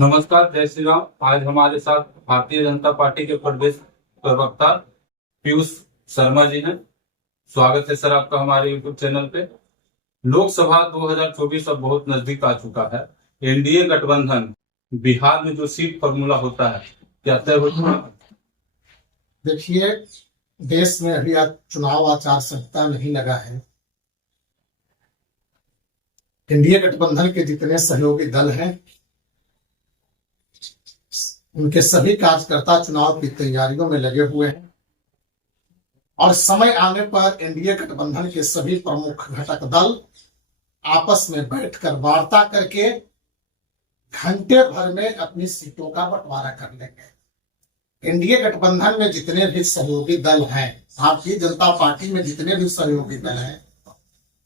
नमस्कार, जय श्री राम। आज हमारे साथ भारतीय जनता पार्टी के प्रदेश प्रवक्ता पीयूष शर्मा जी हैं। स्वागत है सर आपका हमारे यूट्यूब चैनल पे। लोकसभा 2024 अब बहुत नजदीक आ चुका है। एनडीए गठबंधन बिहार में जो सीट फॉर्मूला होता है क्या तय हो चुका है? देखिए, देश में अभी चुनाव आचार संहिता नहीं लगा है। एनडीए गठबंधन के जितने सहयोगी दल हैं उनके सभी कार्यकर्ता चुनाव की तैयारियों में लगे हुए हैं और समय आने पर एनडीए गठबंधन के सभी प्रमुख घटक दल आपस में बैठकर वार्ता करके घंटे भर में अपनी सीटों का बंटवारा कर लेंगे। एनडीए गठबंधन में जितने भी सहयोगी दल हैं, भारतीय जनता पार्टी में जितने भी सहयोगी दल हैं,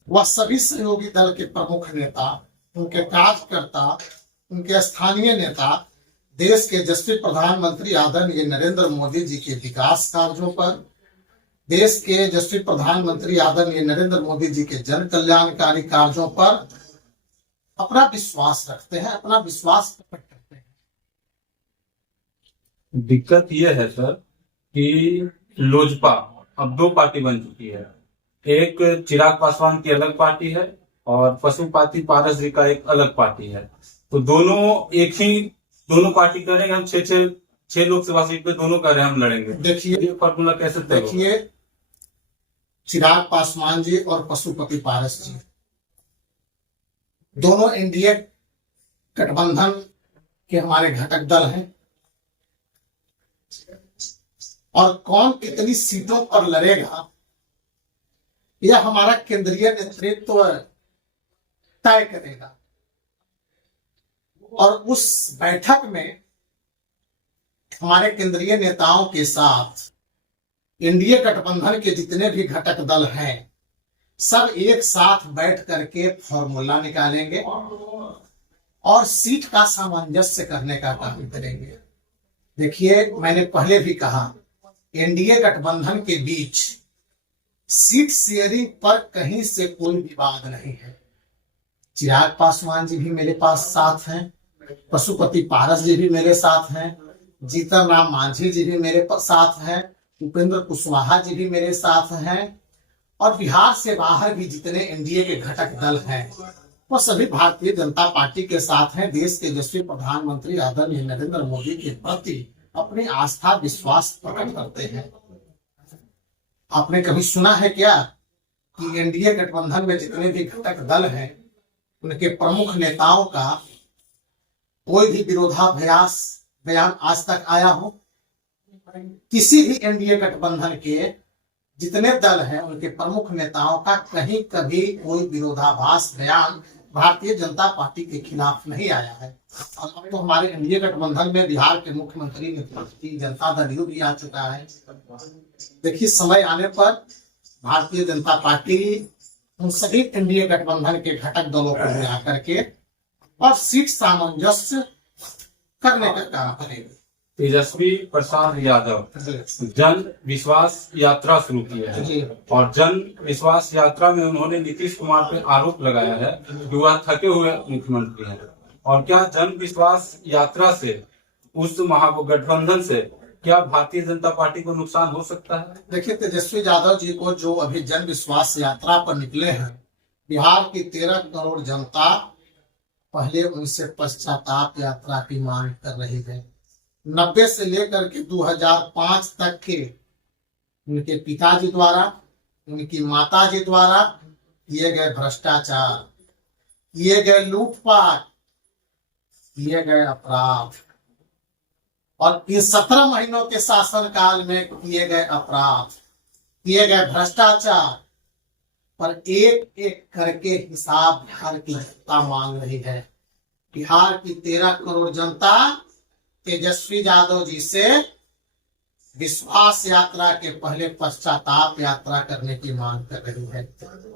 वह सभी सहयोगी दल के प्रमुख नेता, उनके कार्यकर्ता, उनके स्थानीय नेता देश के यशस्वी प्रधानमंत्री आदरणीय नरेंद्र मोदी जी के विकास कार्यों पर, देश के यशस्वी प्रधानमंत्री आदरणीय नरेंद्र मोदी जी के जन कल्याणकारी कार्यों पर अपना विश्वास रखते हैं, अपना विश्वास प्रकट करते हैं। दिक्कत यह है सर कि लोजपा अब दो पार्टी बन चुकी है। एक चिराग पासवान की अलग पार्टी है और पशुपति पारस जी का एक अलग पार्टी है। तो दोनों पार्टी करेंगे, हम छह लोकसभा सीट पे दोनों कह रहे हैं हम लड़ेंगे। देखिए, ये फॉर्मूला कैसे तय होगा? देखिए, चिराग पासवान जी और पशुपति पारस जी दोनों एनडीए गठबंधन के हमारे घटक दल हैं और कौन कितनी सीटों पर लड़ेगा यह हमारा केंद्रीय नेतृत्व तय करेगा। और उस बैठक में हमारे केंद्रीय नेताओं के साथ एनडीए गठबंधन के जितने भी घटक दल हैं सब एक साथ बैठ करके फॉर्मूला निकालेंगे और सीट का सामंजस्य करने का काम करेंगे। देखिए, मैंने पहले भी कहा, एनडीए गठबंधन के बीच सीट शेयरिंग पर कहीं से कोई विवाद नहीं है। चिराग पासवान जी भी मेरे पास साथ हैं, पशुपति पारस जी भी मेरे साथ हैं, जीतन राम मांझी जी भी मेरे साथ हैं, उपेंद्र कुशवाहा जी भी मेरे साथ हैं और बिहार से बाहर भी जितने एनडीए के घटक दल हैं वो सभी भारतीय जनता पार्टी के साथ हैं। देश के यशस्वी प्रधानमंत्री आदरणीय नरेंद्र मोदी के प्रति अपनी आस्था विश्वास प्रकट करते हैं। आपने कभी सुना है क्या कि एनडीए गठबंधन में जितने भी घटक दल हैं उनके प्रमुख नेताओं का कोई भी विरोधाभास बयान आज तक आया हो? किसी भी एनडीए गठबंधन के जितने दल हैं उनके प्रमुख नेताओं का कहीं कभी कोई विरोधाभास बयान भारतीय जनता पार्टी के खिलाफ नहीं आया है। और अब तो हमारे एनडीए गठबंधन में बिहार के मुख्यमंत्री नीतीश जनता दल भी आ चुका है। देखिए, समय आने पर भारतीय जनता पार्टी उन सभी एनडीए गठबंधन के घटक दलों को मिला करके और सीट सामंजस्य करने का काम करेगी। तेजस्वी प्रसाद यादव जन विश्वास यात्रा शुरू की है और जन विश्वास यात्रा में उन्होंने नीतीश कुमार पे आरोप लगाया है कि वह थके हुए मुख्यमंत्री हैं। और क्या जन विश्वास यात्रा से उस महागठबंधन से क्या भारतीय जनता पार्टी को नुकसान हो सकता है? देखिए, तेजस्वी यादव जी को जो अभी जन विश्वास यात्रा पर निकले हैं, बिहार की 13 करोड़ जनता पहले उनसे पश्चाताप यात्रा की मांग कर रही है। 90 से लेकर के 2005 तक के उनके पिताजी द्वारा, उनकी माताजी द्वारा किए गए भ्रष्टाचार, किए गए लूटपाट, किए गए अपराध और इन 17 महीनों के शासनकाल में किए गए अपराध, किए गए भ्रष्टाचार पर एक एक करके हिसाब बिहार की जनता मांग रही है। बिहार की 13 करोड़ जनता तेजस्वी यादव जी से विश्वास यात्रा के पहले पश्चाताप यात्रा करने की मांग कर रही है।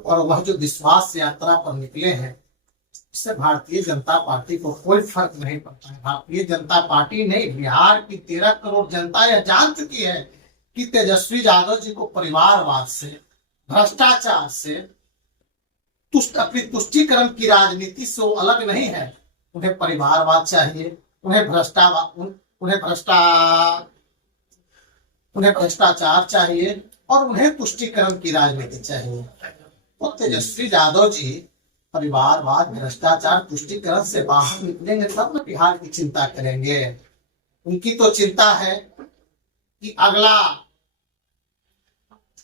और वह जो विश्वास यात्रा पर निकले हैं उससे भारतीय जनता पार्टी को कोई फर्क नहीं पड़ता है। भारतीय जनता पार्टी नहीं, बिहार की 13 करोड़ जनता यह जान चुकी है कि तेजस्वी यादव जी को परिवारवाद से, भ्रष्टाचार से, अपनी तुष्टीकरण की राजनीति से वो अलग नहीं है। उन्हें परिवारवाद चाहिए, उन्हें भ्रष्टाचार चाहिए और उन्हें तुष्टीकरण की राजनीति चाहिए। तो तेजस्वी यादव जी परिवारवाद, भ्रष्टाचार, तुष्टीकरण से बाहर निकलेंगे तब न बिहार की चिंता करेंगे। उनकी तो चिंता है कि अगला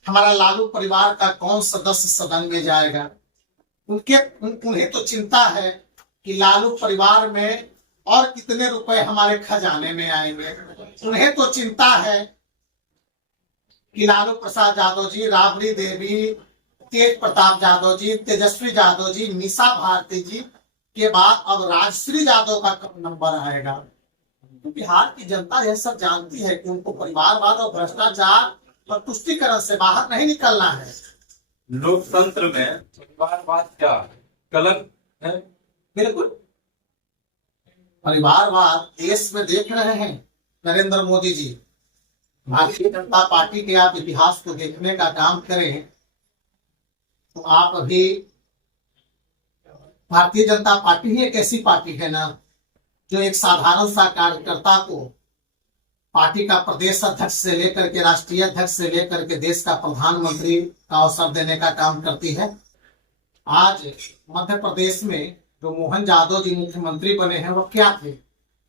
हमारा लालू परिवार का कौन सदस्य सदन में जाएगा। उन्हें तो चिंता है कि लालू परिवार में और कितने रुपए हमारे खजाने में आएंगे। उन्हें तो चिंता है कि लालू प्रसाद यादव जी, राबड़ी देवी, तेज प्रताप यादव जी, तेजस्वी यादव जी, मीसा भारती जी के बाद अब राजश्री यादव का कब नंबर आएगा। बिहार की जनता यह सब जानती है कि उनको परिवारवाद और भ्रष्टाचार और तुष्टीकरण से बाहर नहीं निकलना है। लोकतंत्र में परिवारवाद क्या कलंक है? बिल्कुल। परिवारवाद देश में देख रहे हैं नरेंद्र मोदी जी। भारतीय जनता पार्टी के आप इतिहास को देखने का काम करें तो आप अभी भारतीय जनता पार्टी ही एक ऐसी पार्टी है ना जो एक साधारण सा कार्यकर्ता को पार्टी का प्रदेश अध्यक्ष से लेकर के राष्ट्रीय अध्यक्ष से लेकर के देश का प्रधानमंत्री का अवसर देने का काम करती है। आज मध्य प्रदेश में जो मोहन यादव जी मुख्यमंत्री बने हैं वो क्या थे?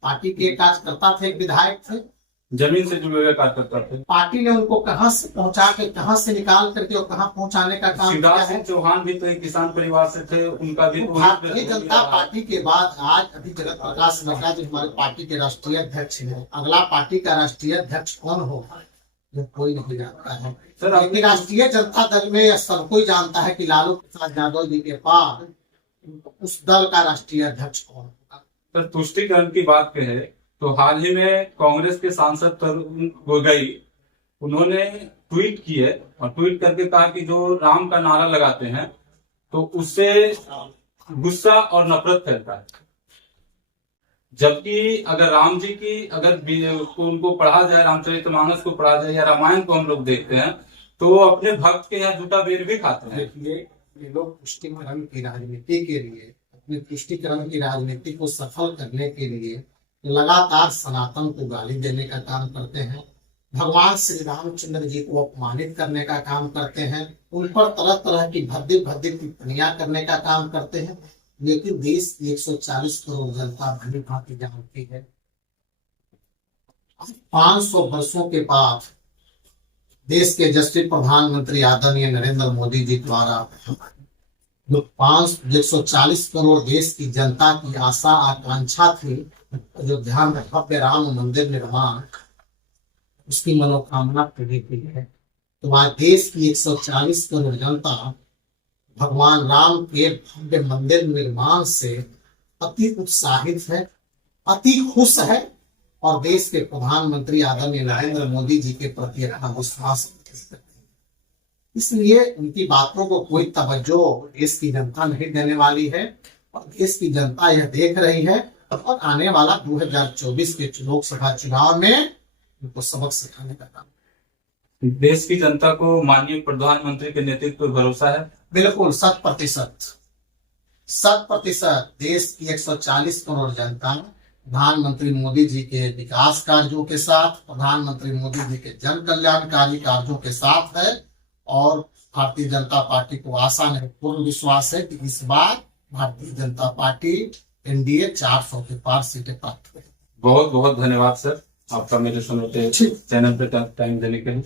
पार्टी के कार्यकर्ता थे, एक विधायक थे, जमीन से जुड़े हुए कार्यकर्ता थे। पार्टी ने उनको कहां से पहुंचा के, कहां से निकाल करके और कहां पहुंचाने का काम किया है। चौहान भी तो एक किसान परिवार से थे, उनका भी भारतीय जनता पार्टी के बाद आज अभी जगत प्रकाश नड्डा जी हमारे पार्टी के राष्ट्रीय अध्यक्ष हैं। अगला पार्टी का राष्ट्रीय अध्यक्ष कौन होगा ये कोई नहीं जानता है। लेकिन राष्ट्रीय जनता दल में सब कोई जानता है कि लालू प्रसाद यादव जी के बाद उस दल का राष्ट्रीय अध्यक्ष कौन होगा। सर, तुष्टीकरण की बात कहे तो हाल ही में कांग्रेस के सांसद तरुण गोगोई उन्होंने ट्वीट किए और ट्वीट करके कहा कि जो राम का नारा लगाते हैं तो उससे गुस्सा और नफरत फैलता है। जबकि अगर राम जी की उनको पढ़ा जाए, रामचरितमानस को पढ़ा जाए या रामायण को हम लोग देखते हैं तो वो अपने भक्त के यहाँ झूठा बेर भी खाते हैं। ये लोग तुष्टीकरण की राजनीति के लिए, अपनी तुष्टीकरण की राजनीति को सफल करने के लिए लगातार सनातन को गाली देने का काम करते हैं, भगवान श्री रामचंद्र जी को अपमानित करने का काम करते हैं, उन पर तरह तरह की भद्दी भद्दी टिप्पणियां करने का काम करते हैं। लेकिन देश की 140 करोड़ जनता भली भांति जानती है 500 वर्षों के बाद देश के यशस्वी प्रधानमंत्री आदरणीय नरेंद्र मोदी जी द्वारा जो 140 करोड़ देश की जनता की आशा आकांक्षा थी अयोध्या में भव्य राम मंदिर निर्माण, उसकी मनोकामना पूरी हुई है। तो आज देश की 140 करोड़ जनता भगवान राम के भव्य मंदिर निर्माण से अति उत्साहित है, अति खुश है और देश के प्रधानमंत्री आदरणीय नरेंद्र मोदी जी के प्रति अपना विश्वास करते हैं। इसलिए उनकी बातों को कोई तवज्जो देश की जनता नहीं देने वाली है और देश की जनता यह देख रही है और आने वाला 2024 के लोकसभा चुनाव में उनको सबक सिखाने का काम। देश की जनता को माननीय प्रधानमंत्री के नेतृत्व पर भरोसा है? बिल्कुल 100% देश की 140 करोड़ जनता प्रधानमंत्री मोदी जी के विकास कार्यों के साथ, प्रधानमंत्री मोदी जी के जन कल्याणकारी कार्यों के साथ है और भारतीय जनता पार्टी को आशा नहीं पूर्ण विश्वास है कि इस बार भारतीय जनता पार्टी एनडीए 400 के पार सीटें प्राप्त करेगी। बहुत बहुत धन्यवाद सर आपका मेरे सुनते चैनल पे टाइम देने के लिए।